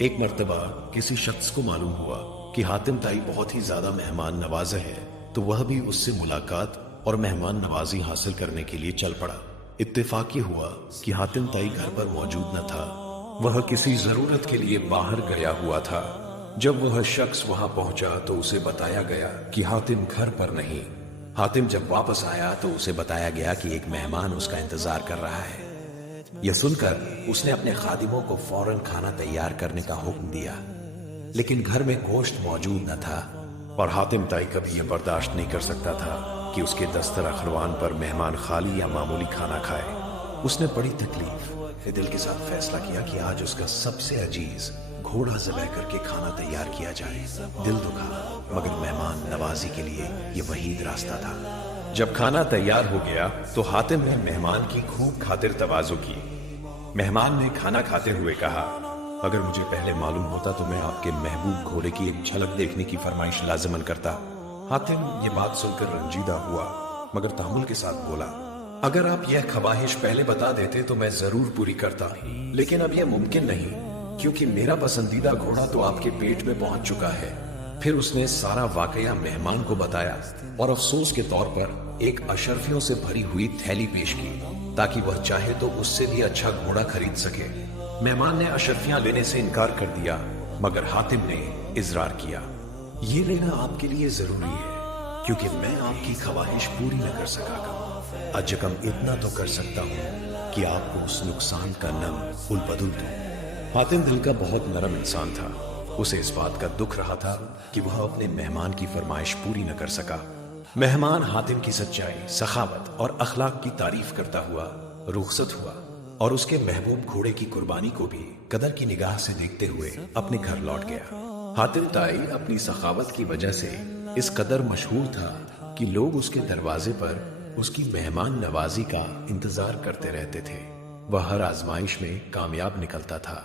ایک مرتبہ کسی شخص کو معلوم ہوا کہ حاتم تائی بہت ہی زیادہ مہمان نواز ہے، تو وہ بھی اس سے ملاقات اور مہمان نوازی حاصل کرنے کے لیے چل پڑا۔ اتفاق یہ ہوا کہ حاتم تائی گھر پر موجود نہ تھا، وہ کسی ضرورت کے لیے باہر گیا ہوا تھا۔ جب وہ شخص وہاں پہنچا تو اسے بتایا گیا کہ حاتم گھر پر نہیں۔ حاتم جب واپس آیا تو اسے بتایا گیا کہ ایک مہمان اس کا انتظار کر رہا ہے۔ یہ سن کر اس نے اپنے خادموں کو فوراً کھانا تیار کرنے کا حکم دیا، لیکن گھر میں گوشت موجود نہ تھا، اور حاتم تائی کبھی یہ برداشت نہیں کر سکتا تھا کہ اس کے دسترخوان پر مہمان خالی یا معمولی کھانا کھائے۔ اس نے بڑی تکلیف دل کے ساتھ فیصلہ کیا کہ آج اس کا سب سے عزیز گھوڑا ذبح کر کے کھانا تیار کیا جائے۔ دل دکھا، مگر مہمان نوازی کے لیے یہ وحید راستہ تھا۔ جب کھانا تیار ہو گیا تو حاتم نے مہمان کی خوب خاطر تواضع کی۔ مہمان نے کھانا کھاتے ہوئے کہا، اگر مجھے پہلے معلوم ہوتا تو میں آپ کے محبوب گھوڑے کی ایک جھلک دیکھنے کی فرمائش لازماً کرتا۔ حاتم یہ بات سن کر رنجیدہ ہوا، مگر تحمل کے ساتھ بولا، اگر آپ یہ خواہش پہلے بتا دیتے تو میں ضرور پوری کرتا، لیکن اب یہ ممکن نہیں، کیونکہ میرا پسندیدہ گھوڑا تو آپ کے پیٹ میں پہنچ چکا ہے۔ پھر اس نے سارا واقعہ مہمان کو بتایا اور افسوس کے طور پر ایک اشرفیوں سے بھری ہوئی تھیلی پیش کی تاکہ وہ چاہے تو اس سے بھی اچھا گھوڑا خرید سکے۔ مہمان نے اشرفیاں لینے سے انکار کر دیا، مگر حاتم نے اصرار کیا، یہ لینا آپ کے لیے ضروری ہے، کیونکہ میں آپ کی خواہش پوری نہ کر سکا گا۔ از کم اتنا تو کر سکتا ہوں کہ آپ کو اس نقصان کا نم البدل دوں۔ حاتم دل کا بہت نرم انسان تھا، اسے اس بات کا دکھ رہا تھا کہ وہ اپنے مہمان کی فرمائش پوری نہ کر سکا۔ مہمان حاتم کی سچائی، سخاوت اور اخلاق کی تعریف کرتا ہوا رخصت ہوا، اور اس کے محبوب گھوڑے کی قربانی کو بھی قدر کی نگاہ سے دیکھتے ہوئے اپنے گھر لوٹ گیا۔ حاتم تائی اپنی سخاوت کی وجہ سے اس قدر مشہور تھا کہ لوگ اس کے دروازے پر اس کی مہمان نوازی کا انتظار کرتے رہتے تھے۔ وہ ہر آزمائش میں کامیاب نکلتا تھا۔